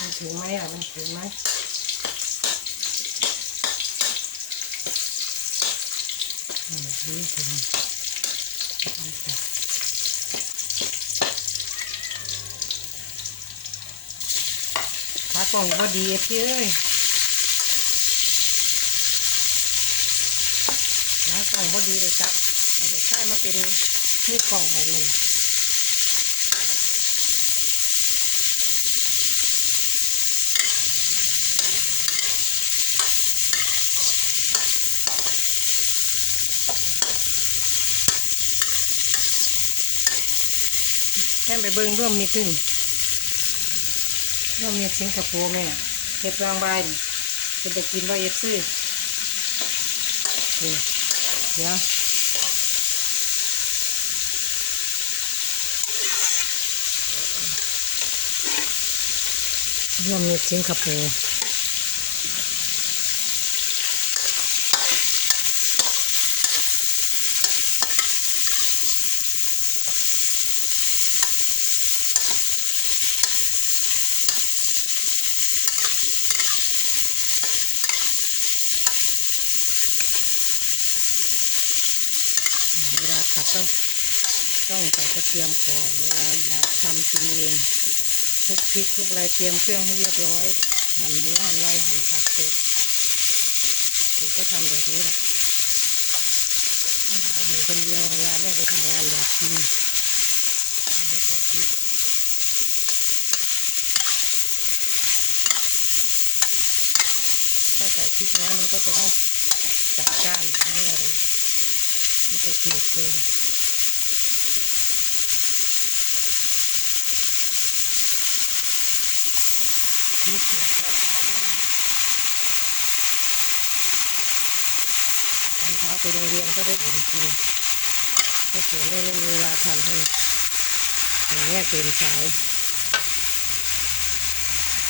มันถึงไหมอะ มันถึงไหมอืมนี่ถึงเอาจ้ะขากล่องก็ดีเอฟเอ้ยขากล่องก็ดีเลยจ้ะเอาไปใช้มาเป็นนี่กล่องให้มัน เบิ้งร่วมมีขึ้นร่วมมีสิงคโปร์แม่เห็ดรางใบนี่เป็นจะกินว่าเอฟซีนี่เดี๋ยวร่วมมีสิงคโปร์ เวลาผัดต้องต้องใส่กระเทียมก่อนเวลาอยากทำกินเองทุกพริกทุกอะไรเตรียมเครื่องให้เรียบร้อยหั่นหมูหั่นไรหั่นผักเสร็จถึงก็ทำแบบนี้แหละเวลาอยู่คนเดียวเวลาแม่ไปทำงานอยากกินไม่ใส่พริกถ้าใส่พริกน้อยมันก็จะไม่จัดจ้านไม่อร่อย มันจะเกลียดเกินพริกเหนียตอนเช้าด้วยนะตอนเช้าไปโรงเรียนก็ได้อุ่นกินถ้าเผื่อแม่ไม่มีเวลาทำให้อย่างเงี้ยตื่นสาย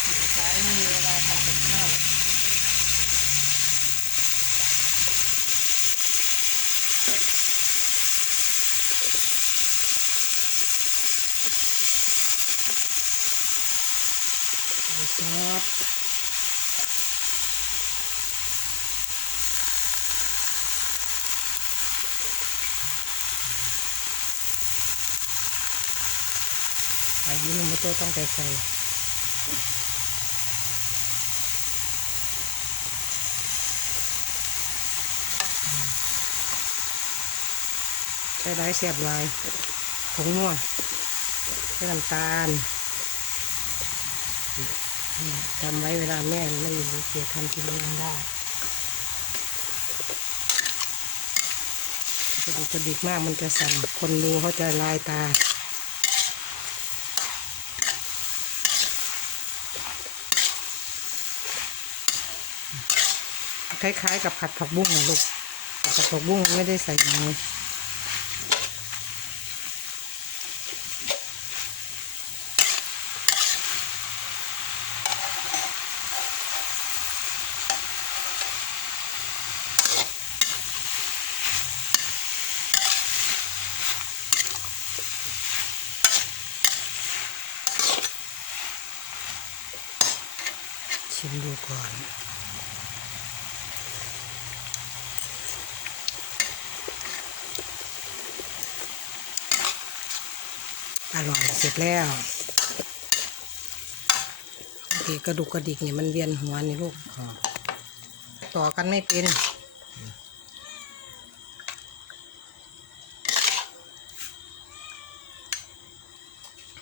ตื่นสายไม่มีเวลาทำกับข้าว ใส่ซอายุนโมโตะต้องไปใส่ใช้ได้เสียบลายผงนัวใช้น้ำตาลนี่ จำไว้เวลาแม่ไม่อยู่เกียทำกินเองได้กระดิกกระดิกมากมันจะสั่นคนดูเขาจะลายตาคล้ายๆกับผัดผักบุ้งนะลูกผัดผักบุ้งไม่ได้ใส่หมูชิ มดูก่อนอร่อยเสร็จแล้วโอเคกระดูกกระดิกเนี่ยมันเวียนหัวนี่ลูกต่อกันไม่เป็น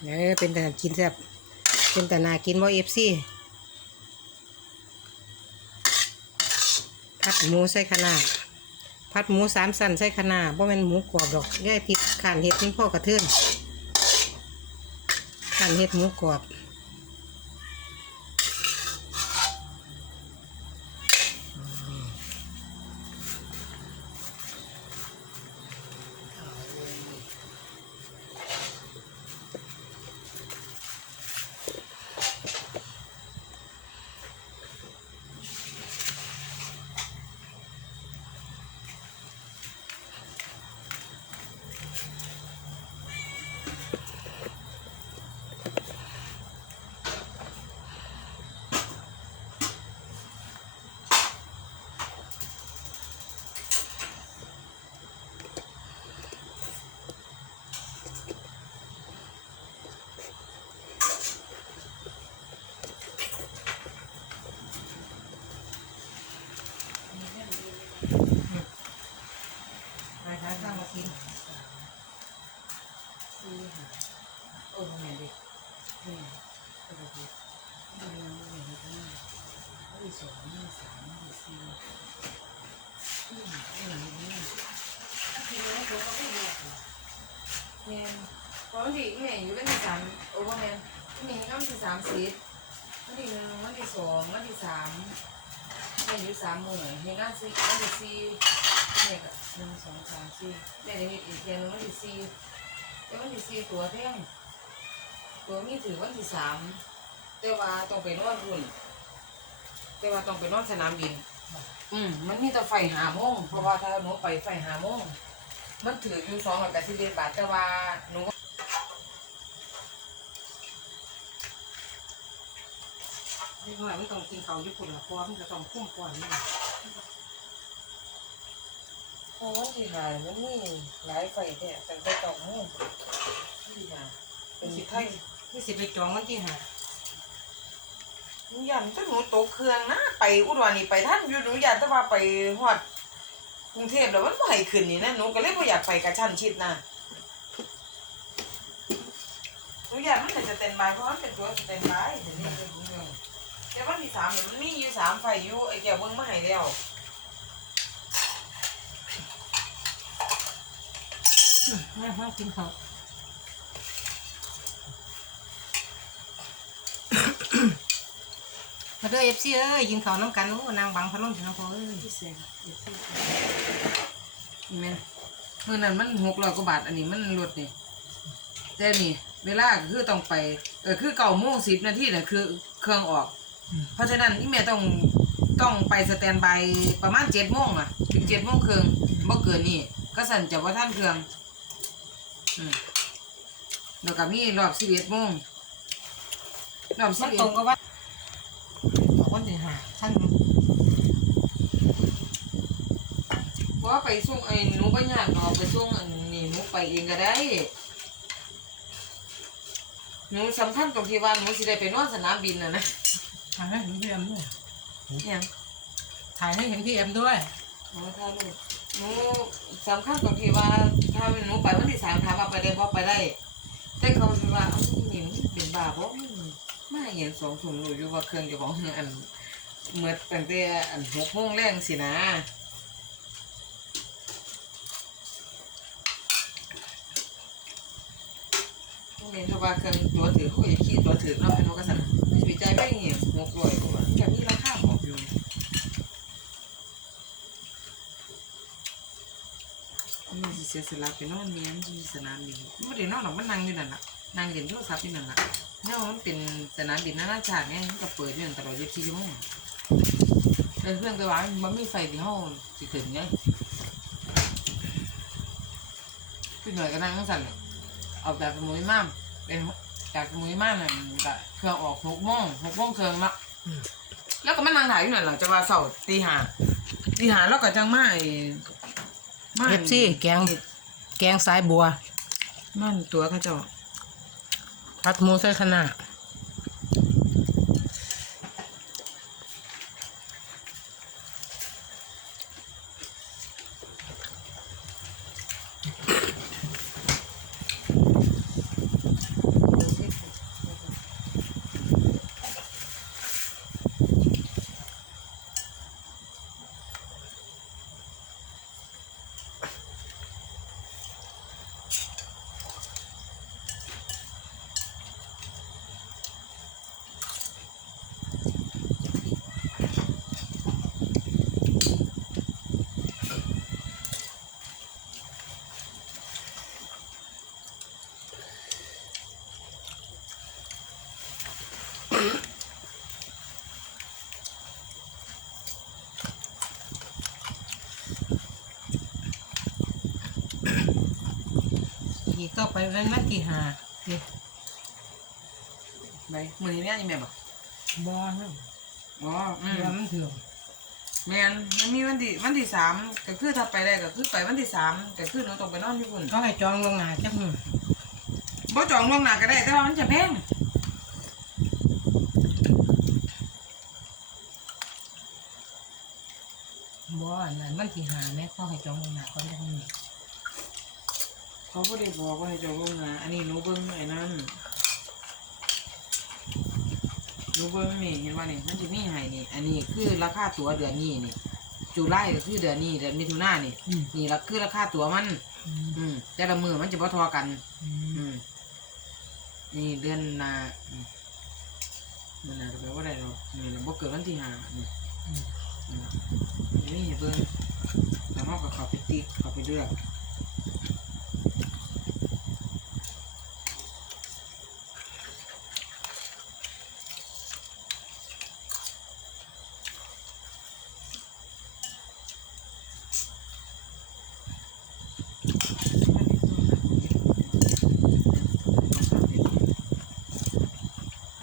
เออเป็นแต่กินแซ่บเป็นแต่นากินว่าเอฟซี ผัดหมูใส่ขนาดพัดหมูสามสันใส่ขนาดเพราะมันหมูกรอบดอกแย่ติดขานเห็ดนี่พ่อกระเทือนขานเห็ดหมูกรอบ โออแม่ดิแม่เออดิดูยังดูยังดูยังดูสองดูสามดูสี่ดูหนึ่งดูหนึ่งดูหนึ่งถ้าคือเราเราก็ไม่รู้แม่พอวันที่แม่อยู่วันที่สามโอ้แม่แม่ก็วันที่สามสิบวันที่หนึ่งวันที่สองวันที่สามแม่อยู่สามหมื่นแม่ก็สี่วันที่สี่แม่ก็หนึ่งสองสามสี่แม่ได้เห็นอีกอย่างหนึ่งวันที่สี่แล้ววันที่สี่ตัวเท่ง ตัวมีถือวันที่สามแต่ว่าต้องไปนอนรุ่นแต่ว่าต้องไปนอนสนามบิน อืมมันมีแต่ไฟหาโมงเพราะว่าถ้าหนูไปไฟหาโมงมันถืออยู่สองร้อยแปดสิบเอ็ดบาทแต่ว่าหนูเด็กน้อยมันต้องกินข้าวญี่ปุ่นละเพราะว่ามันจะต้องคุ้มก่อนนี่เพราะวันที่หามันมีหลายไฟแท้แต่ก็ต้องโมงวันที่หาเป็นสิไทย นี่สิไปจองวันที่ห้าหนูยันถ้าหนูตกเครื่องนะไปอุดรนี่ไปท่านอยู่หนูยันแต่ว่าไปฮอดกรุงเทพแล้วมันบ่ให้ขึ้นนี่นะหนูก็เลยบ่อยากไปกระชั้นชิดนะหนูยันมันเป็นสแตนบายเพราะมันเป็นตัวสแตนบายเดี๋ยวนี้เป็นเมืองแต่วันที่สามเนี่ยมันมีอยู่สามไฟอยู่ไอ้แก้วเบิ่งมาให้แล้วแม่ห้องกินข้าว มาเด้อเอฟซีเอ้ยกินข้าวน้ำกันโอ้นางบังพะโล้ถึงน้ำพอเอ้ยที่แสงเดี๋ยวสินี่แม่นมื่อนั้นมันหกร้อยกว่าบาทอันนี้มันลดนี่แต่นี่ เวลาก็คือต้องไปเออคือเก้าโมงสิบนาทีน่ะคือเครื่องออก เพราะฉะนั้นอีเมลต้องต้องไปสแตนบายประมาณเจ็ดโมงอะถึงเจ็ดโมงครึ่งบ่เกินนี่ก็สั่นจะว่าท่านเครื่องอืมแล้วก็มีรอบสิบเอ็ดโมงรอบสิมับนเอ็ตรดงกับว่า บอกวันที่ห้าท่านเพราะว่าไปส่งไอ้หนูไปยากเนาะไปส่งอันนี้หนูไปเองก็ได้หนูสำคัญตรงที่ว่าหนูสิได้ไปนอนสนามบินน่ะนะถ่ายให้เห็นพี่เอ็มด้วยเนี่ยถ่ายให้เห็นพี่เอ็มด้วยหนูถ่ายรูปหนูสำคัญตรงที่ว่าถ้าหนูไปวันที่สามถามว่าไปได้บ่ไปได้ แต่เขาสิว่าเอ้านี่มันเป็นบ้าบ่ มาเห็นสองถุงหนูอยู่ว่าเครื่องเจ้าของอันเมื่อตั้งแต่อันหกโมงแรงสินะเรียนเขาว่าเครื่องตัวถือเขาก็อย่าขี้ตัวถือเนาะไอ้นกกระสันไม่สนใจไม่เงี้ยหกร้อยกว่าแต่มีราคาบอกอยู่มันสิเสียสละไปนอนเรียนที่สนามบินไม่ได้นอนหรอกมันนั่งอยู่นั่นแหละนั่งเรียนโทรศัพท์อยู่นั่นแหละ เนี่ยมันเป็นสนามบินนานาชาติไงมันก็เปิดอยู่นั่นตลอด24ชั่วโมงแต่เครื่องตัววางมันมีไฟที่ห้องสิถึงไงขึ้นหน่อยก็นั่งสั่นเลยออกจากสมุยม่ามเป็นจากสมุยม่ามเนี่ยก็เครื่องออกหกโมงหกโมงเครื่องละแล้วก็มานั่งถ่ายอยู่นั่นหลังจากว่าเสาร์ตีห้าตีห้าแล้วก็จังมาไอ้มาเอฟซีแกงแกงสายบัว มันตัวเขาเจ้าัดมูใส่ขนาดก ต่อไปเป็นวันที่ห้านี่ไปมือนี้เนี่ยยังไงบอกบัวนะอ๋ออืเดี๋ยวมมันเถื่อนแมนมันมีวันที่วันที่สามก็คือถ้าไปได้ก็คือไปวันที่สามก็คือหนูต้องไปนอนที่คุณก็ให้จองลวงหน้าจักมือบ่จองล่วงหน้าก็ได้แต่ว่ามันจะแพงบัวอันนั้นวันที่ห้าแม่ก็ให้จองลวงหน้าก็จักมือเขาก็ได้บอกว่าให้จองล่วงหน้าอันนี้หนูเบิ่งไอ้นั่นดูเบิ้งนี่เห็นว่านี่มันจะมีให้นี่ อันนี้คือราคาตั๋วเดือนนี้นี่จุไลก็คือเดือนนี้เดือนมิถุนายนนี่ อืม นี่ละคือราคาตั๋วมัน อืมแต่ละมือมันจะพอทอกัน อืมนี่เดือนหนาอืมเดือนหนาจะแปลว่าอะไรหรอกนี่เราบ่เกิดวันที่ห้านี่อืมนี่เบิ่งแล้วเราก็เข้าไปติ๊กเข้าไปเลือก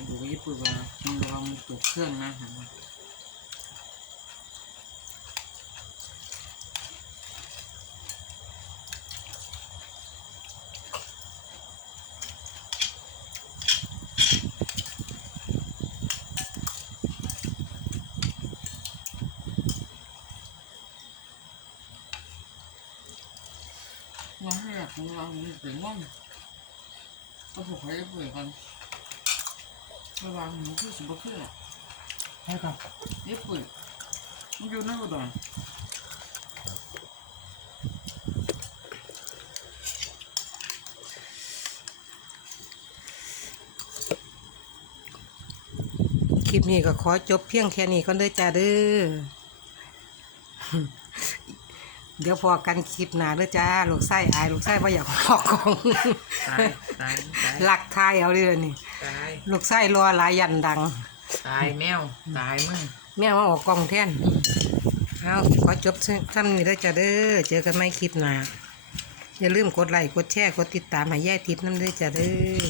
ดูว่าญี่ปุ่นว่ามันระวังมันตกเครื่องนะเห็นไหม ว่าให้ แบบของเราเนี่ยเป็นง่อมก็ถูกให้เปิดกันระวังหนูคือสิบขึ้นอะให้ครับเย็บปุ๋ยมันอยู่ในอุดรคลิปนี้ก็ขอจบเพียงแค่นี้ก่อนเด้อจ้าเด้อ เดี๋ยวพอกันคลิปหน้าเด้อจ้าลูกไส้อายลูกไส้ว่าอยากออกกล่องตายตายตายหลักทายเอาเด้อนี่ตายลูกไส้รอหลายยันดัง ตายแมวตายมึงแม่ว่าออกกล่องแท่นเอาขอจบทำนี้เด้อจ้าเด้อเจอกันไม่คลิปหน้าอย่าลืมกดไลค์กดแชร์กดติดตามให้ย่ายทิพย์น้ำเด้อจ้าเด้อ